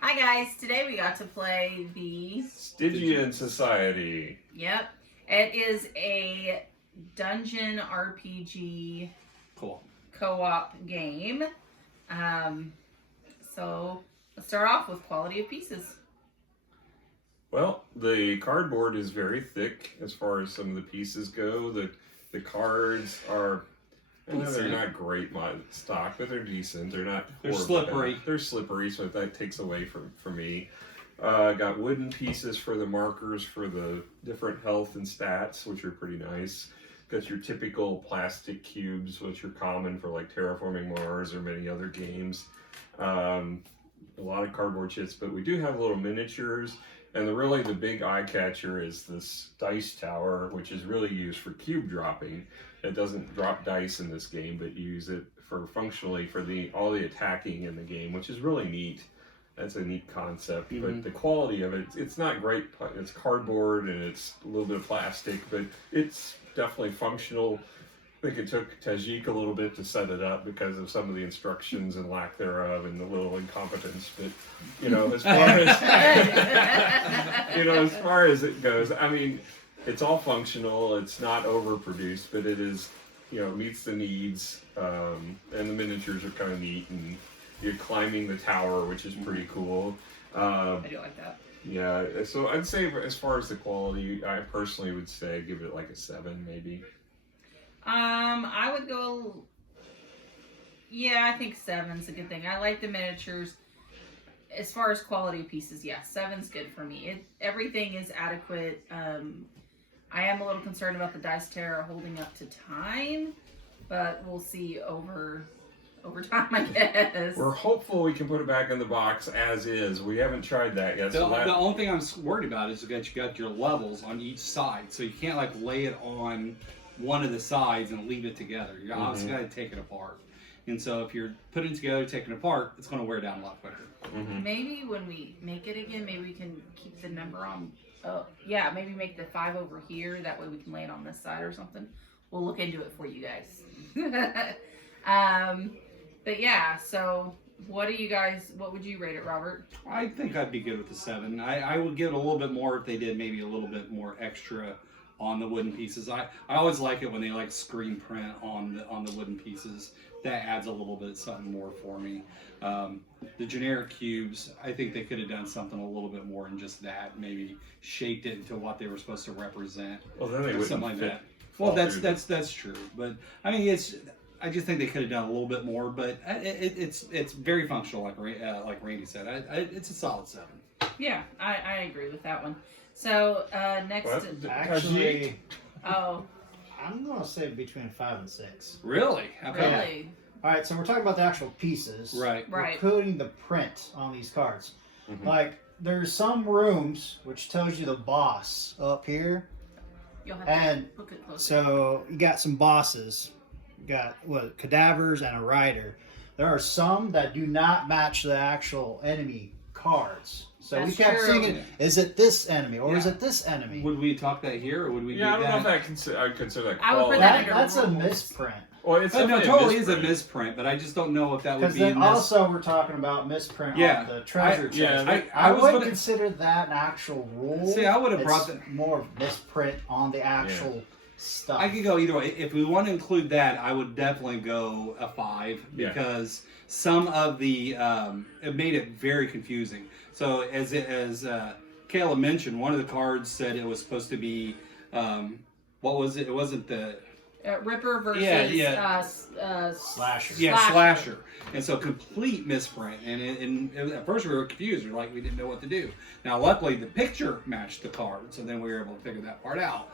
Hi guys, today we got to play the Stygian Society. Yep. It is a dungeon RPG co-op game. So let's start off with quality of pieces. Well, the cardboard is very thick as far as some of the pieces go. The cards are, they're not great stock, but they're decent. They're not They're horrible slippery. bad. They're slippery, so that takes away from me. Got wooden pieces for the markers for the different health and stats, which are pretty nice. Got your typical plastic cubes, which are common for like Terraforming Mars or many other games. A lot of cardboard chits, but we do have little miniatures. And the big eye catcher is this dice tower, which is really used for cube dropping. It doesn't drop dice in this game, but you use it for functionally for all the attacking in the game, which is really neat. That's a neat concept, but the quality of it's not great. It's cardboard and it's a little bit of plastic, but it's definitely functional. I think it took Tajik a little bit to set it up because of some of the instructions and lack thereof and the little incompetence. But as far as as far as it goes, I mean, it's all functional. It's not overproduced, but it is, meets the needs. And the miniatures are kind of neat, and you're climbing the tower, which is pretty cool. I do like that. Yeah, so I'd say as far as the quality, I personally would say give it like a 7, maybe. I would go. Yeah, I think 7's a good thing. I like the miniatures. As far as quality pieces, yeah, 7's good for me. Everything is adequate. I am a little concerned about the dice terror holding up to time, but we'll see over time, I guess. We're hopeful we can put it back in the box as is. We haven't tried that yet. The only thing I'm worried about is that you got your levels on each side, so you can't like lay it on one of the sides and leave it together. You obviously got to take it apart. And so if you're putting it together, taking it apart, it's going to wear down a lot quicker. Maybe when we make it again, maybe we can keep the number on. Yeah, maybe make the 5 over here. That way we can lay it on this side or something. We'll look into it for you guys. But yeah, so what would you rate it, Robert? I think I'd be good with the 7. I would give it a little bit more if they did maybe a little bit more extra on the wooden pieces. I always like it when they like screen print on the wooden pieces. That adds a little bit something more for me. The generic cubes, I think they could have done something a little bit more than just that. Maybe shaped it into what they were supposed to represent. Well, then they wouldn't something like fit. that. Well, that's true. But I mean, I just think they could have done a little bit more. But it's very functional, like Randy said. It's a solid 7. Yeah, I agree with that one. So next, Actually, oh, I'm going to say between 5 and 6. Really? Okay. really? All right, so we're talking about the actual pieces. Right. We're Right. coding the print on these cards. Like, there's some rooms which tells you the boss up here. You'll have And to look it closer. so you got some bosses. You got cadavers and a rider. There are some that do not match the actual enemy cards. So That's we kept true. thinking, is it this enemy or is Yeah. it this enemy? Would we talk that here, or would we? Yeah, I do don't know that? if I would consider that I would put quality. that under That's a rules. misprint. Well, it's No, definitely totally is a misprint. misprint, but I just don't know if that would Because be. then also we're talking about misprint Yeah. on the treasure Yeah, chest. I I was wouldn't gonna- consider that an actual rule. See, I would have It's brought that. more misprint on the actual stuff. I could go either way. If we want to include that, I would definitely go a 5 Yeah. because some of the it made it very confusing. So as Kayla mentioned, one of the cards said it was supposed to be what was it? It wasn't the Ripper versus Slasher. slasher. And so complete misprint. And at first we were confused. We were like, we didn't know what to do. Now, luckily, the picture matched the card, so then we were able to figure that part out.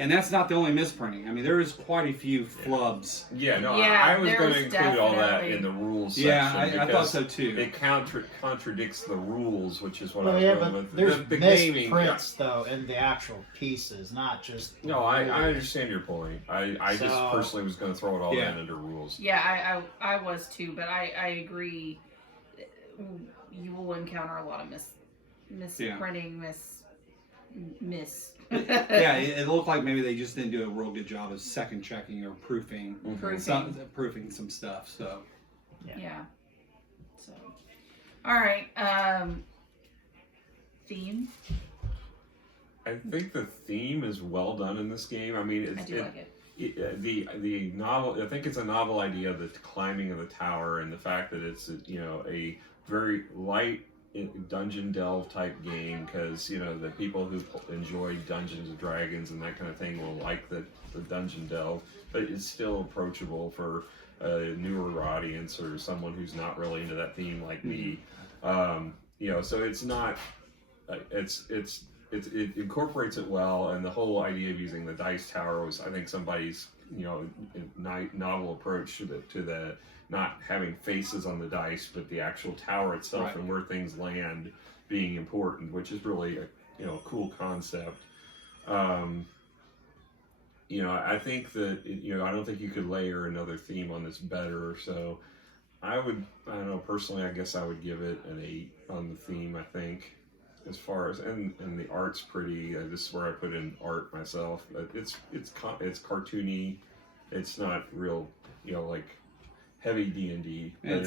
And that's not the only misprinting. I mean, there is quite a few flubs. Yeah, no, Yeah, I was there going to was include all that definitely- in the rules Yeah, section. I thought so too. It contradicts the rules, which is what I Well, was yeah, going but with. there's the gaming. misprints though in the actual pieces, not just. No, I understand your point. I just So- personally was going to throw it all Yeah. in under rules. Yeah, I was too, but I agree. You will encounter a lot of misprinting, miss. Yeah, it looked like maybe they just didn't do a real good job of second checking or proofing some stuff. So Yeah. So, All right. Theme. I think the theme is well done in this game. I mean, I do like it. The novel. I think it's a novel idea, the climbing of the tower, and the fact that it's a very light dungeon delve type game, because the people who enjoy Dungeons and Dragons and that kind of thing will like the dungeon delve, but it's still approachable for a newer audience or someone who's not really into that theme like me. So it's not. It incorporates it well, and the whole idea of using the dice tower was, I think, somebody's novel approach to the not having faces on the dice, but the actual tower itself, Right. and where things land being important, which is really a cool concept. I think that I don't think you could layer another theme on this better. So I don't know, personally, I guess I would give it an 8 on the theme. I think. As far as and the art's pretty. This is where I put in art myself. It's cartoony. It's not real, like heavy D&D. And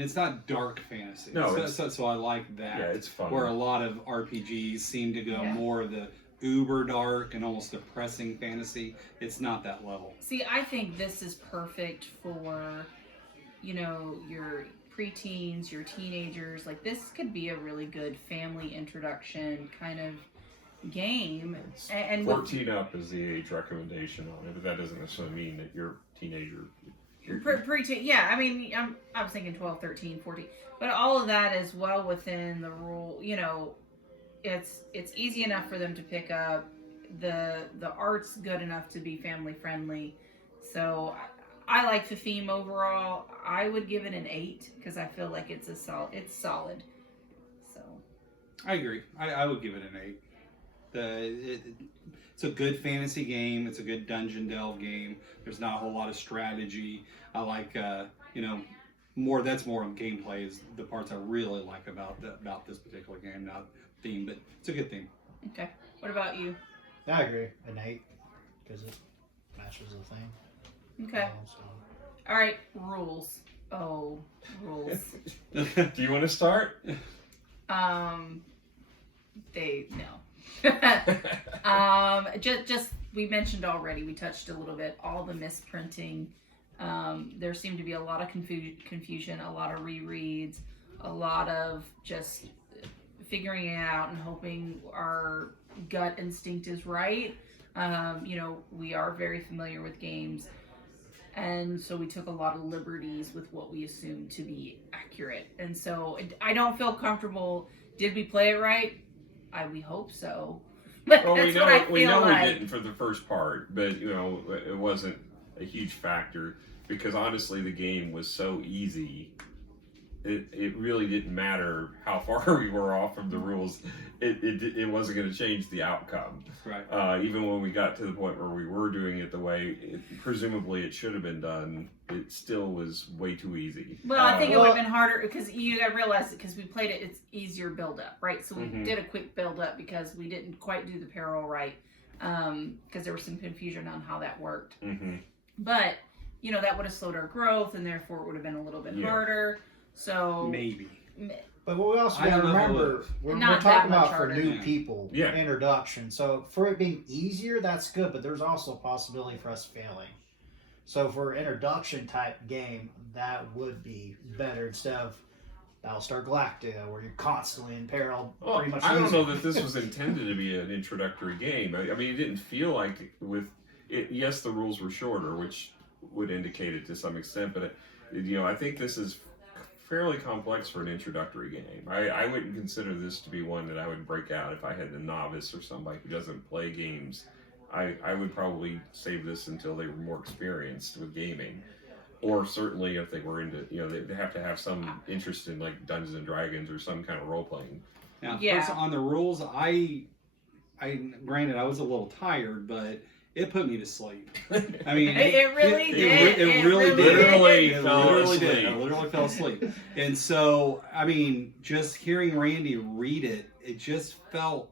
it's not dark fantasy. No, so I like that. Yeah, it's fun. Where a lot of RPGs seem to go Yeah. more of the uber dark and almost depressing fantasy. It's not that level. See, I think this is perfect for, your preteens, your teenagers. Like, this could be a really good family introduction kind of game. And 14 up is the age recommendation on it, but that doesn't necessarily mean that you're a teenager. Preteen, yeah. I mean, I was thinking 12, 13, 14, but all of that is well within the rule. It's easy enough for them to pick up. The art's good enough to be family friendly. So I like the theme overall. I would give it an 8 because I feel like it's solid. So I agree. I would give it an 8. It's a good fantasy game. It's a good dungeon delve game. There's not a whole lot of strategy. I like more. That's more on gameplay. Is the parts I really like about this particular game, not theme, but it's a good theme. okay. What about you? I agree. An 8 because it matches the thing. Okay. All right. Rules. Oh, rules. Do you want to start? Just we mentioned already. We touched a little bit all the misprinting. There seemed to be a lot of confusion, a lot of rereads, a lot of just figuring it out and hoping our gut instinct is right. We are very familiar with games, and so we took a lot of liberties with what we assumed to be accurate. And so I don't feel comfortable. Did we play it right? We hope so. Well, That's what I we feel like. didn't for the first part, but it wasn't a huge factor because honestly, the game was so easy. It really didn't matter how far we were off from the rules. It wasn't going to change the outcome. Right. Even when we got to the point where we were doing it the way presumably it should have been done, it still was way too easy. Well, I think it would have been harder because you got to realize it because we played it. It's easier build up, right? So we did a quick build up because we didn't quite do the peril right because there was some confusion on how that worked. Mm-hmm. But that would have slowed our growth, and therefore it would have been a little bit harder. So Maybe. But what we also I got to don't know if it remember, would. we're Not talking that much about for harder. new Yeah. people, Yeah. introduction. So for it being easier, that's good, but there's also a possibility for us failing. So for an introduction type game, that would be better instead of Battlestar Galactica, where you're constantly in peril. Well, pretty much I don't losing. know that this was intended to be an introductory game. I mean, it didn't feel like with it. Yes, the rules were shorter, which would indicate it to some extent, but I think this is fairly complex for an introductory game. I wouldn't consider this to be one that I would break out if I had a novice or somebody who doesn't play games. I would probably save this until they were more experienced with gaming. Or certainly if they were into, they have to have some interest in like Dungeons and Dragons or some kind of role playing. Now, Yeah. first on the rules, I granted I was a little tired, but it put me to sleep. I mean, It really did. It really did. Literally It fell literally did. asleep. I literally fell asleep. And so, I mean, just hearing Randy read it, it just felt.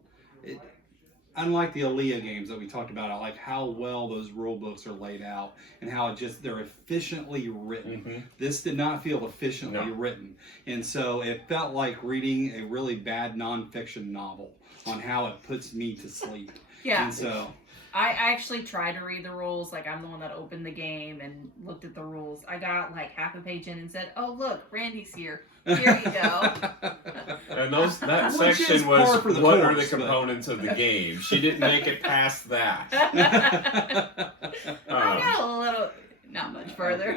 unlike the Aaliyah games that we talked about, I like how well those rule books are laid out and how they're efficiently written. Mm-hmm. This did not feel efficiently written, and so it felt like reading a really bad nonfiction novel on how it puts me to sleep. Yeah. And so I actually tried to read the rules. Like, I'm the one that opened the game and looked at the rules. I got like half a page in and said, "Oh, look, Randy's here. Here you go." And that Which section is was par for the what are the course, but- components of the game. She didn't make it past that. I got a little, not much further.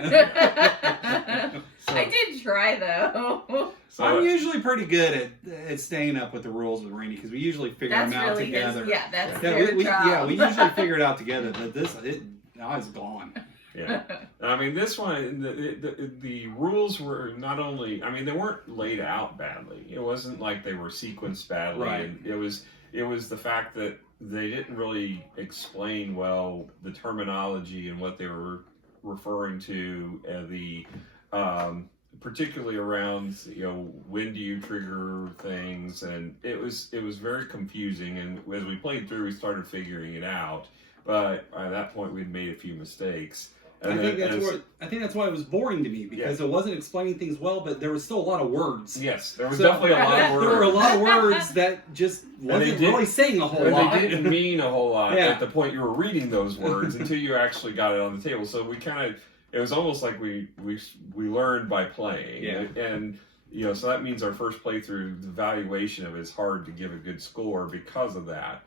I did try though. So, I'm usually pretty good at staying up with the rules with Randy because we usually figure That's them out really together. that's Yeah, their job. we usually figure it out together, but now it's gone. yeah, I mean, this one, the rules were not only, I mean, they weren't laid out badly. It wasn't like they were sequenced badly. Right. And it was the fact that they didn't really explain well the terminology and what they were referring to, particularly around, when do you trigger things, and it was very confusing. And as we played through, we started figuring it out, but at that point we'd made a few mistakes. And I think that's why it was boring to me because it wasn't explaining things well, but there was still a lot of words. Yes, there was definitely a lot of words. There were a lot of words that just wasn't really saying a whole lot. They didn't mean a whole lot Yeah. at the point you were reading those words until you actually got it on the table. So it was almost like we learned by playing. Yeah. And so that means our first playthrough, the valuation of it is hard to give a good score because of that.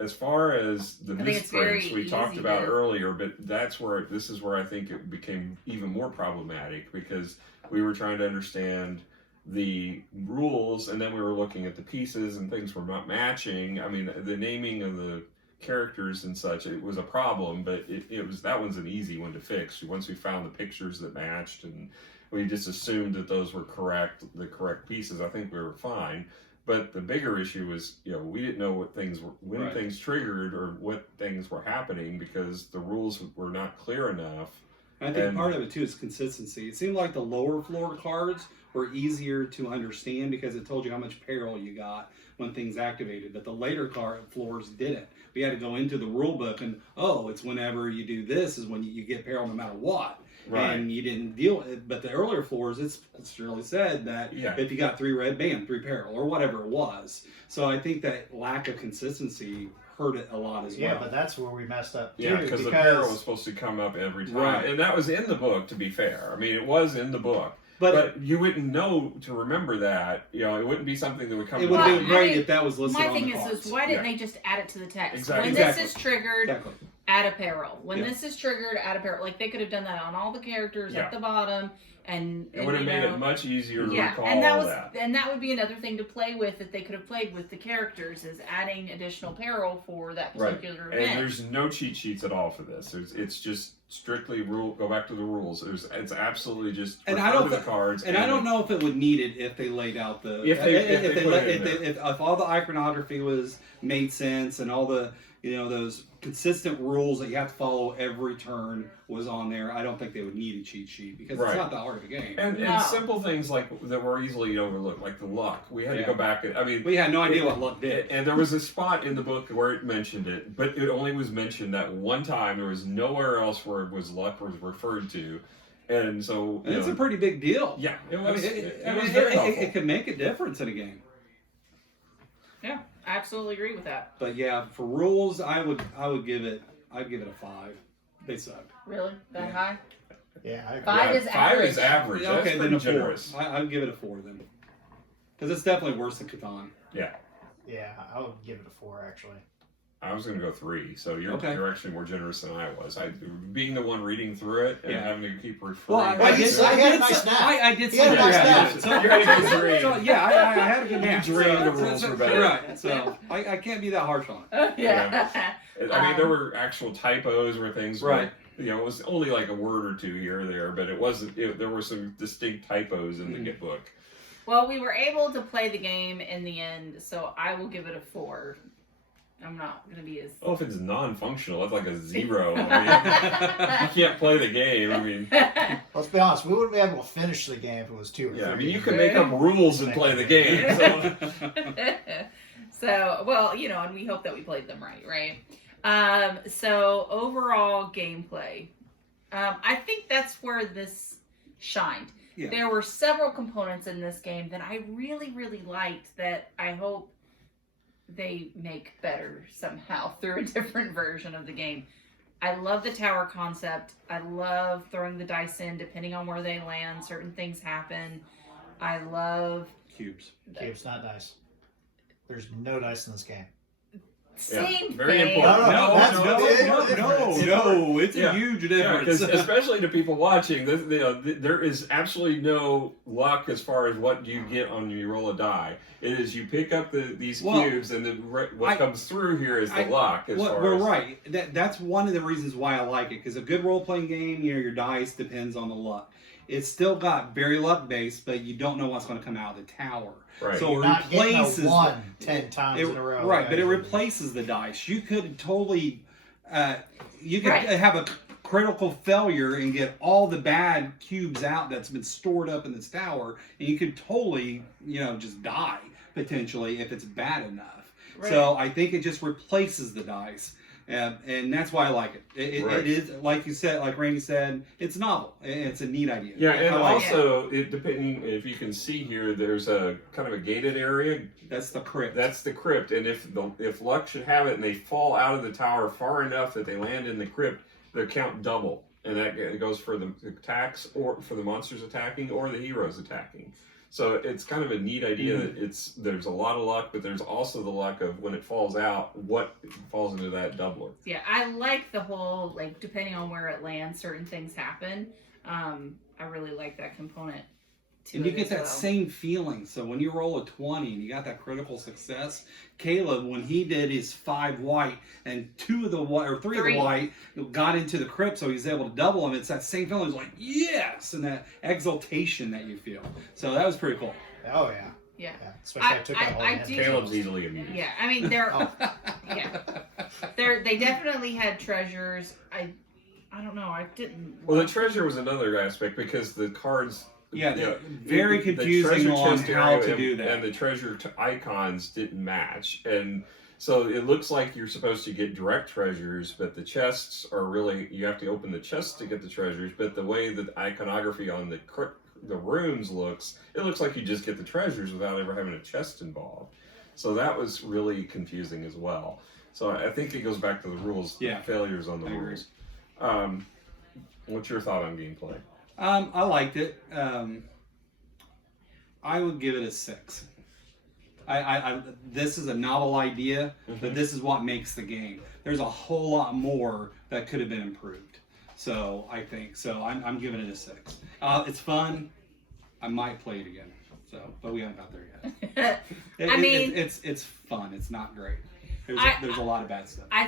As far as the misprints we talked about earlier, but this is where I think it became even more problematic because we were trying to understand the rules and then we were looking at the pieces and things were not matching. I mean, the naming of the characters and such, it was a problem, but that one's an easy one to fix. Once we found the pictures that matched and we just assumed that those were the correct pieces, I think we were fine. But the bigger issue was, we didn't know when things triggered or what things were happening because the rules were not clear enough. I think part of it too is consistency. It seemed like the lower floor cards were easier to understand because it told you how much peril you got when things activated, but the later floors didn't. We had to go into the rule book and it's whenever you do this is when you get peril no matter what. Right. And you didn't deal with it. But the earlier floors, it's surely said that if you got 3 red, bam, 3 peril, or whatever it was. So I think that lack of consistency hurt it a lot as well. Yeah, but that's where we messed up too. Yeah, because the peril was supposed to come up every time. Right. And that was in the book, to be fair. I mean, it was in the book. But you wouldn't know to remember that. It wouldn't be something that would come. It would have been great if that was listed on the cards. My thing is why didn't they just add it to the text? Exactly. When this is triggered, Exactly. add a peril. When this is triggered, add a peril. Like, they could have done that on all the characters at the bottom. And it would have made it much easier to recall and that. And that would be another thing to play with that they could have played with the characters, is adding additional peril for that particular event. And there's no cheat sheets at all for this. It's just strictly go back to the rules. It's absolutely just refer to the cards. And I don't know if it would need it if they laid out the if all the iconography made sense and all the those consistent rules that you have to follow every turn was on there. I don't think they would need a cheat sheet because it's not that hard of a game. And simple things like that were easily overlooked, like the luck. We had to go back. We had no idea what luck did. And there was a spot in the book where it mentioned it, but it only was mentioned that one time. There was nowhere else where luck was referred to. And so it's a pretty big deal. Yeah, it was. It could make a difference in a game. Yeah, I absolutely agree with that. But yeah, for rules, I'd give it a 5. They sucked. Really? That high? Yeah, 5 is average. 5 is average. Yeah, okay, That's then a 4. generous. I'd give it a 4 then, because it's definitely worse than Catan. Yeah. Yeah, I would give it a 4 actually. I was going to go 3, so you're actually more generous than I was. Being the one reading through it and having to keep referring. Well, I did say you had a nice nap. So you're going to go 3. So, yeah, I had a good nap. Dream the rules were better. Right, so I can't be that harsh on it. Yeah. I mean, there were actual typos where things were, Right. it was only like a word or two here or there, but it wasn't. There were some distinct typos in the book. Well, we were able to play the game in the end, so I will give it a 4. I'm not going to be as... Oh, if it's non-functional, that's like a 0. I mean, you can't play the game. I mean... Let's be honest, we wouldn't be able to finish the game if it was 2 or 3. Yeah, I mean, you can make up rules and play the game. So. So, well, and we hope that we played them right? So overall gameplay, I think that's where this shined. Yeah. There were several components in this game that I really, really liked that I hope they make better somehow through a different version of the game. I love the tower concept. I love throwing the dice in. Depending on where they land, certain things happen. I love... Cubes. Cubes, not dice. There's no dice in this game. Same very thing. important. No, it's Yeah. a huge Yeah, difference. because especially to people watching, there is absolutely no luck as far as what you get on you roll a die. It is you pick up these cubes, and what comes through here is the luck. We're right. That's one of the reasons why I like it, because a good role-playing game, your dice depends on the luck. It's still got very luck-based, but you don't know what's going to come out of the tower. Right. So You're it not getting a replaces 10 times in a row. Right, but it replaces the dice. You could totally, you could Right. have a critical failure and get all the bad cubes out that's been stored up in this tower, and you could totally, just die potentially if it's bad enough. Right. So I think it just replaces the dice. And that's why I like it. It is, like you said, like Randy said, it's novel. It's a neat idea. Yeah, and I like also, depending, if you can see here, there's a kind of a gated area. That's the crypt. That's the crypt, and if luck should have it, and they fall out of the tower far enough that they land in the crypt, their count double, and that goes for the attacks, or for the monsters attacking, or the heroes attacking. So it's kind of a neat idea that there's a lot of luck, but there's also the luck of when it falls out, what falls into that doubler. Yeah, I like the whole, depending on where it lands, certain things happen. I really like that component to And you it get as that well. same feeling. So when you roll a 20 and you got that critical success, Caleb, when he did his 5 white and 2 of the white or 3 of the white got into the crypt, so he was able to double them. It's that same feeling. It's like, yes, and that exaltation that you feel. So that was pretty cool. Oh, yeah. Yeah. Especially I took out all the I heavy do- Caleb's easily amused. Yeah, I mean, they definitely had treasures. I don't know, I didn't... Well, the treasure was another aspect because the cards... Yeah, very confusing treasure on chest how area to do that. And the treasure icons didn't match. And so it looks like you're supposed to get direct treasures, but the chests are really... You have to open the chests to get the treasures, but the way the iconography on the rooms looks, it looks like you just get the treasures without ever having a chest involved. So that was really confusing as well. So I think it goes back to the rules, failures on the rules. What's your thought on gameplay? I liked it. I would give it a 6. This is a novel idea, but this is what makes the game. There's a whole lot more that could have been improved. So I think so. I'm giving it a 6. It's fun. I might play it again. So, but we haven't got there yet. It's fun. It's not great. There's a lot of bad stuff. I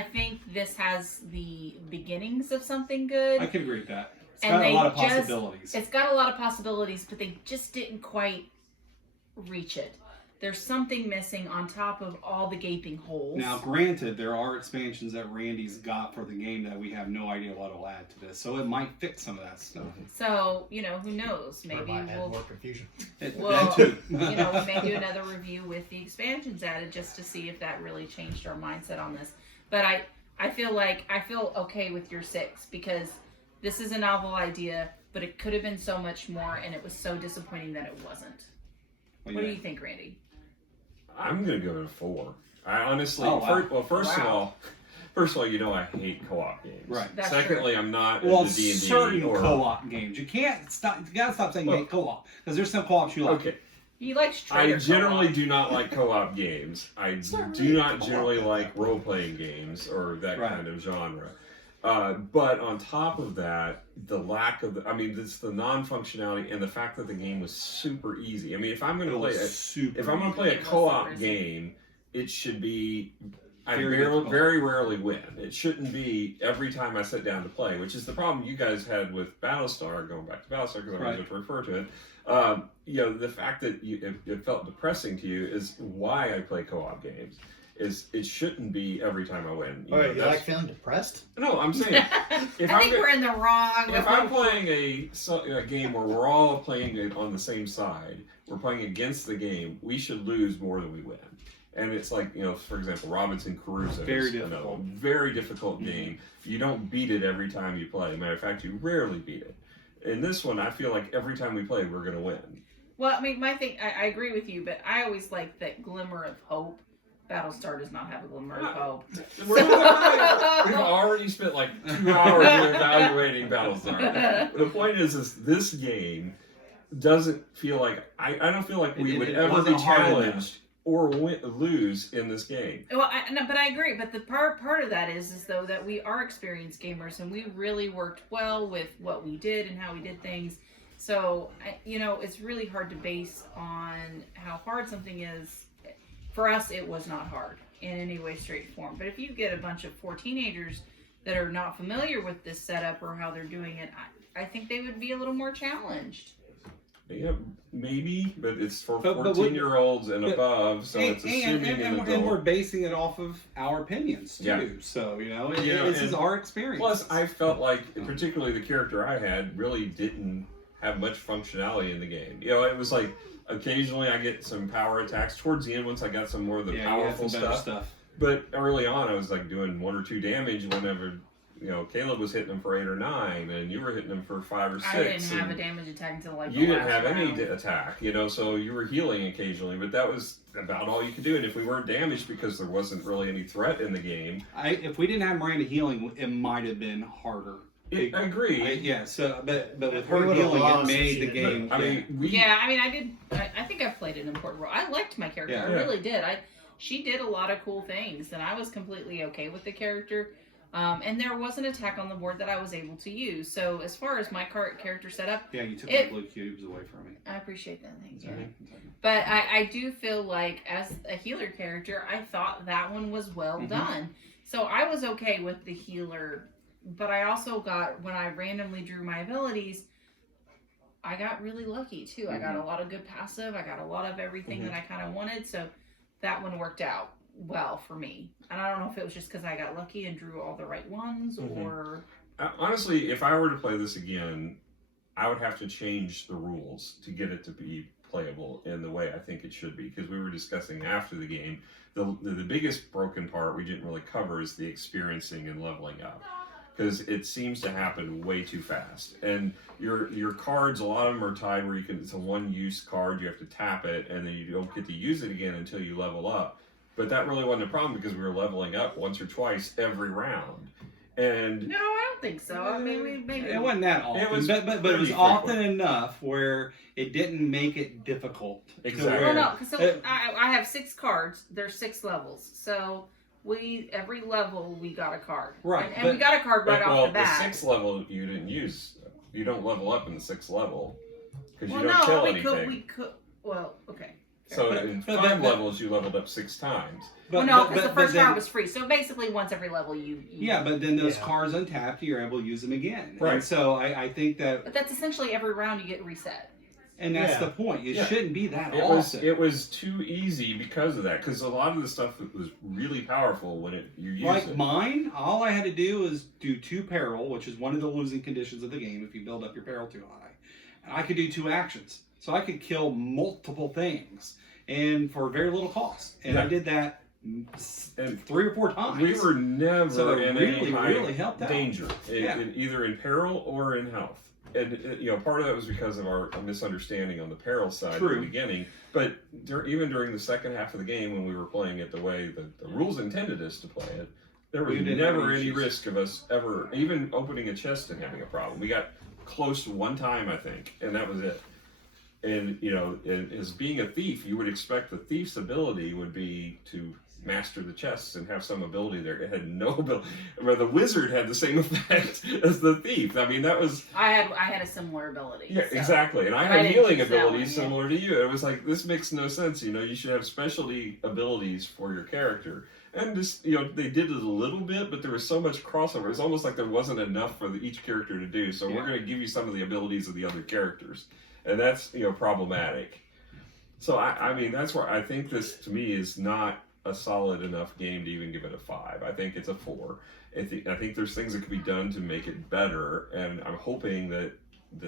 think this has the beginnings of something good. I can agree with that. It's And got a they lot of just- possibilities. It's got a lot of possibilities, but they just didn't quite reach it. There's something missing on top of all the gaping holes. Now, granted, there are expansions that Randy's got for the game that we have no idea what will add to this, so it might fix some of that stuff. So, who knows? Maybe Might add we'll... more confusion. Well, that too. we may do another review with the expansions added just to see if that really changed our mindset on this. But I feel okay with your 6 because this is a novel idea, but it could have been so much more, and it was so disappointing that it wasn't. What do you think, Randy? I'm gonna give it a 4. I honestly, Oh, wow. first of all, I hate co-op games. Right. That's Secondly, true. I'm not Well, into D&D certain or co-op games. You can't stop. You gotta stop saying you hate co-op because there's some co-ops you like. Okay. He likes I Trader generally Co-op. do not like co-op games. I do not generally like role-playing games or that kind of genre. But on top of that, the lack of it's the non-functionality and the fact that the game was super easy. I mean, if I'm going to play a co-op game, it should be. I very rarely win. It shouldn't be every time I sit down to play, which is the problem you guys had with Battlestar. Going back to Battlestar because I wanted to refer to it. The fact that it felt depressing to you is why I play co-op games. it shouldn't be every time I win. All right, you like feeling depressed? No, I'm saying if I think we're in the wrong. if I'm playing a game where we're all playing it on the same side, we're playing against the game, we should lose more than we win. And it's like, for example, Robinson Crusoe. Very is difficult. Very difficult game. You don't beat it every time you play. Matter of fact, you rarely beat it. In this one, I feel like every time we play, we're going to win. Well, I mean, my thing, I agree with you, but I always like that glimmer of hope. Battlestar does not have a glimmer of hope. We've already spent like 2 hours evaluating Battlestar. The point is this game doesn't feel like I don't feel like we would ever be challenged or lose in this game. Well, but I agree. But the part of that is though that we are experienced gamers and we really worked well with what we did and how we did things. So it's really hard to base on how hard something is. For us, it was not hard in any way, shape, or form. But if you get a bunch of 4 teenagers that are not familiar with this setup or how they're doing it, I think they would be a little more challenged. Yeah, maybe, but it's for 14-year-olds and above, so it's assuming an adult. And we're basing it off of our opinions, too. Yeah. So, this is our experience. Plus, I felt like, particularly the character I had, really didn't have much functionality in the game. It was like, occasionally I get some power attacks. Towards the end, once I got some more of the powerful stuff. But early on, I was like doing 1 or 2 damage whenever... Caleb was hitting them for 8 or 9, and you were hitting them for 5 or 6. I didn't have a damage attack until like you didn't have any attack, so you were healing occasionally, but that was about all you could do. And if we weren't damaged because there wasn't really any threat in the game, if we didn't have Miranda healing, it might have been harder. I agree. But with her healing, it made the game. I think I played an important role. I liked my character. Yeah. I really did. She did a lot of cool things, and I was completely okay with the character. And there was an attack on the board that I was able to use. So as far as my character setup, you took the blue cubes away from me. I appreciate that. Thank you. But I do feel like as a healer character, I thought that one was well done. So I was okay with the healer, but I also got, when I randomly drew my abilities, I got really lucky too. I got a lot of good passive. I got a lot of everything that I kind of wanted. So that one worked out well for me. And I don't know if it was just because I got lucky and drew all the right ones or... Honestly, if I were to play this again, I would have to change the rules to get it to be playable in the way I think it should be. Because we were discussing after the game, the biggest broken part we didn't really cover is the experiencing and leveling up. Because it seems to happen way too fast. And your cards, a lot of them are tied where it's a one-use card, you have to tap it, and then you don't get to use it again until you level up. But that really wasn't a problem because we were leveling up once or twice every round. And no, I don't think so. I mean, maybe it wasn't that often. But it was often enough where it didn't make it difficult. Exactly. Well, no, because I have 6 cards. There's 6 levels. So every level we got a card. Right. And we got a card right off the bat. The 6th level you didn't use. You don't level up in the 6th level because you don't no, kill we anything. Could. Well, okay. So in 5 levels, you leveled up 6 times. Because the first card was free. So basically, once every level, you but then those cards untapped, you're able to use them again. Right. And so I think that... But that's essentially every round you get reset. And that's the point. It shouldn't be that awesome. It was too easy because of that. Because a lot of the stuff was really powerful when you used it. Like mine, all I had to do was do 2 peril, which is one of the losing conditions of the game if you build up your peril too high. And I could do 2 actions. So I could kill multiple things and for very little cost. And I did that 3 or 4 times. We were never in any helped out. danger, either in peril or in health. And part of that was because of our misunderstanding on the peril side at the beginning. But even during the second half of the game, when we were playing it the way the rules intended us to play it, there was never any risk of us ever even opening a chest and having a problem. We got close 1 time, I think, and that was it. And as being a thief, you would expect the thief's ability would be to master the chests and have some ability there. It had no ability. Where the wizard had the same effect as the thief. I mean, that was... I had a similar ability. Yeah, so. exactly. And I had healing abilities similar to you. It was like, this makes no sense. You should have specialty abilities for your character. And just, they did it a little bit, but there was so much crossover. It's almost like there wasn't enough for each character to do. So we're going to give you some of the abilities of the other characters. And that's, problematic. So, I mean, that's where I think this, to me, is not a solid enough game to even give it a 5. I think it's a 4. I think there's things that could be done to make it better, and I'm hoping that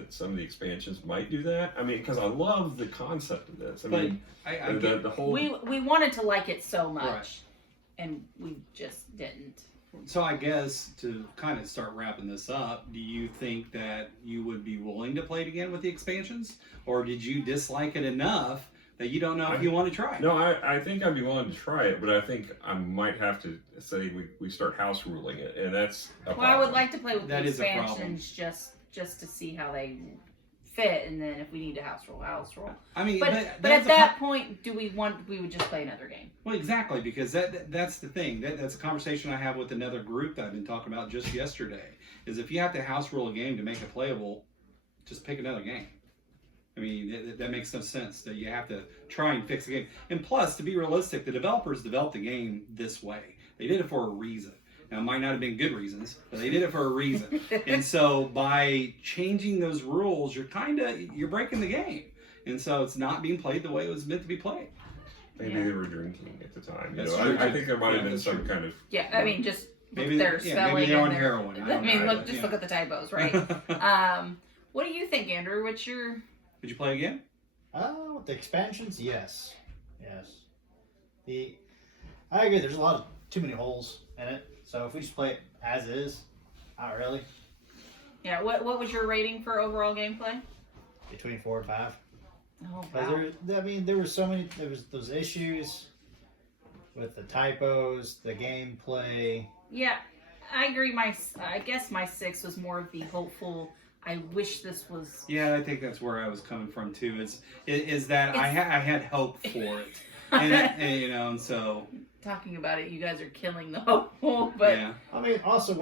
some of the expansions might do that. I mean, because I love the concept of this. I mean, the whole we wanted to like it so much, Right. and we just didn't. So I guess to kind of start wrapping this up, do you think that you would be willing to play it again with the expansions, or did you dislike it enough that you don't know if you want to try it? No, I think I'd be willing to try it, but I think I might have to say we start house ruling it, and that's a problem. I would like to play with That the is a problem. expansions just to see how they fit, and then if we need to house roll. I mean, But at that point, we would just play another game. Well, exactly, because that's the thing. That's a conversation I have with another group that I've been talking about just yesterday. Is if you have to house rule a game to make it playable, just pick another game. I mean, that makes no sense that you have to try and fix the game. And plus, to be realistic, the developers developed the game this way. They did it for a reason. Now, it might not have been good reasons, but they did it for a reason. And so by changing those rules, you're breaking the game. And so it's not being played the way it was meant to be played. Maybe they were drinking at the time. That's You know, true, I too. think there might have Yeah, been that's some true. kind of. Yeah, I mean, just Maybe look their maybe spelling. they're on and their- heroin. I mean, know. look at the typos, right? What do you think, Andrew? What's your? Did you play again? With the expansions, yes. I agree. There's a lot of too many holes in it. So if we just play it as is, not really. Yeah. What was your rating for overall gameplay? Between 4 and 5. Oh Because wow. there were so many. There was those issues with the typos, the gameplay. Yeah, I agree. I guess my 6 was more of the hopeful. I wish this was. Yeah, I think that's where I was coming from too. Is that I had hope for it, and you know, and so Talking about it, you guys are killing the hopeful, but yeah. I mean, also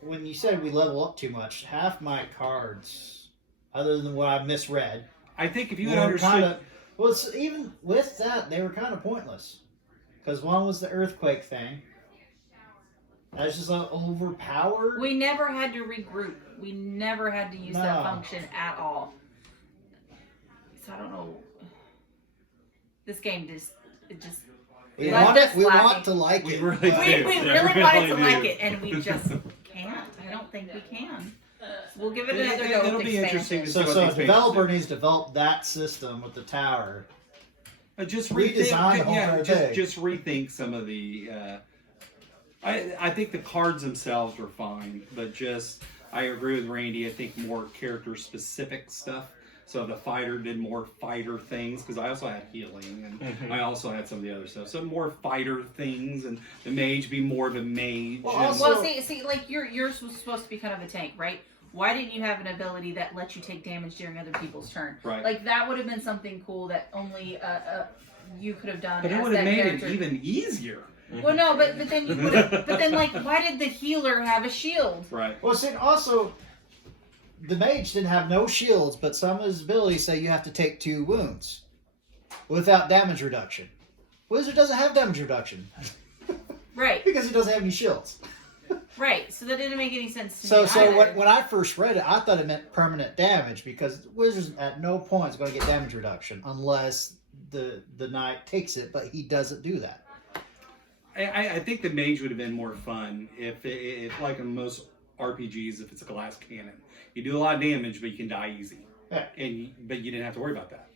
when you said we level up too much, half my cards, other than what I misread, I think if you had were understood, kinda, well, even with that, they were kind of pointless. Because one was the earthquake thing. That's just like overpowered. we never had to regroup. We never had to use that No. function at all. So I don't know. This game just we left want us it. We lacking. want to like We it. really but- do. we Yeah, really wanted to really like do. it, and we just can't. I don't think we can. We'll give it another go. It'll with be interesting to expansion. see So what a the developer expansions needs to develop that system with the tower. just redesign the whole yeah, thing. just rethink some of the. I think the cards themselves were fine, but just I agree with Randy. I think more character specific stuff. So the fighter did more fighter things because I also had healing and I also had some of the other stuff. So more fighter things, and the mage be more of a mage. Well, and- also- Well, see, like yours was supposed to be kind of a tank, right? Why didn't you have an ability that lets you take damage during other people's turn? Right. Like that would have been something cool that only you could have done. but it as would have that made character. it even easier. Well, no, but then you would have. But then, like, why did the healer have a shield? Right. Well, see, also, the mage didn't have no shields, but some of his abilities say you have to take 2 wounds without damage reduction. Wizard doesn't have damage reduction Right, because he doesn't have any shields. right. So that didn't make any sense to So, me. so either. when I first read it, I thought it meant permanent damage because Wizards at no point is going to get damage reduction unless the knight takes it, but he doesn't do that. I think the mage would have been more fun if like in most RPGs, if it's a glass cannon, you do a lot of damage, but you can die easy. Yeah. But you didn't have to worry about that.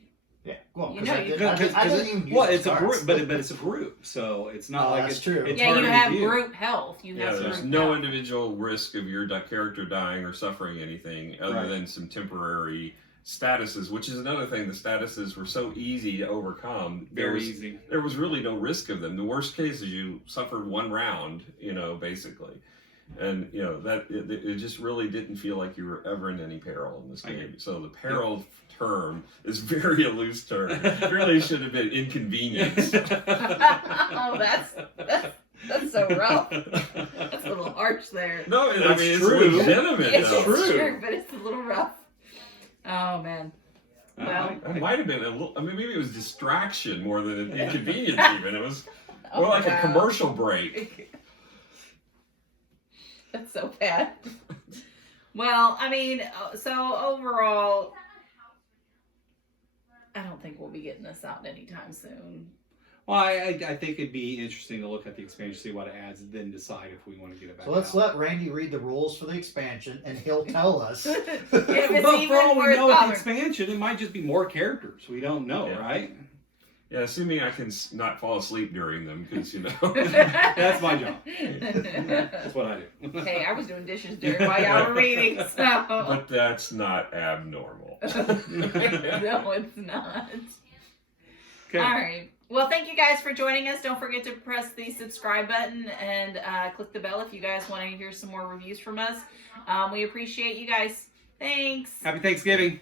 Yeah, well, You because know, I, you did, could- I didn't even use Well, those it's a cards. group, but it's a group, so it's not Oh, like that's it's true. It's yeah, harder you to have do. group health. You Yeah, have there's group no health. individual risk of your character dying or suffering anything other Right. than some temporary statuses, which is another thing. The statuses were so easy to overcome. Very easy. There was really no risk of them. The worst case is you suffered 1 round, basically. And, that it just really didn't feel like you were ever in any peril in this I game. agree. So the peril term is very a loose term. It really should have been inconvenience. Oh, that's so rough. That's a little harsh there. No, I That's mean, it's true. legitimate. It's though. true, but it's a little rough. Oh man. Well, It might have been a little. I mean, maybe it was distraction more than an inconvenience. Even it was more oh, like wow. a commercial break. That's so bad. Well, I mean, so overall, I don't think we'll be getting this out anytime soon. Well, I think it'd be interesting to look at the expansion, see what it adds, and then decide if we want to get it back. So let's out. let Randy read the rules for the expansion, and he'll tell us. If But it's for even all we worth know, with the bothering. expansion, it might just be more characters. We don't know, Yeah. right? Yeah, assuming I can not fall asleep during them, because That's my job. That's what I do. Hey, I was doing dishes during while y'all were reading, so. But that's not abnormal. No, it's not. Okay. All right. Well, thank you guys for joining us. Don't forget to press the subscribe button and click the bell if you guys want to hear some more reviews from us. We appreciate you guys. Thanks. Happy Thanksgiving.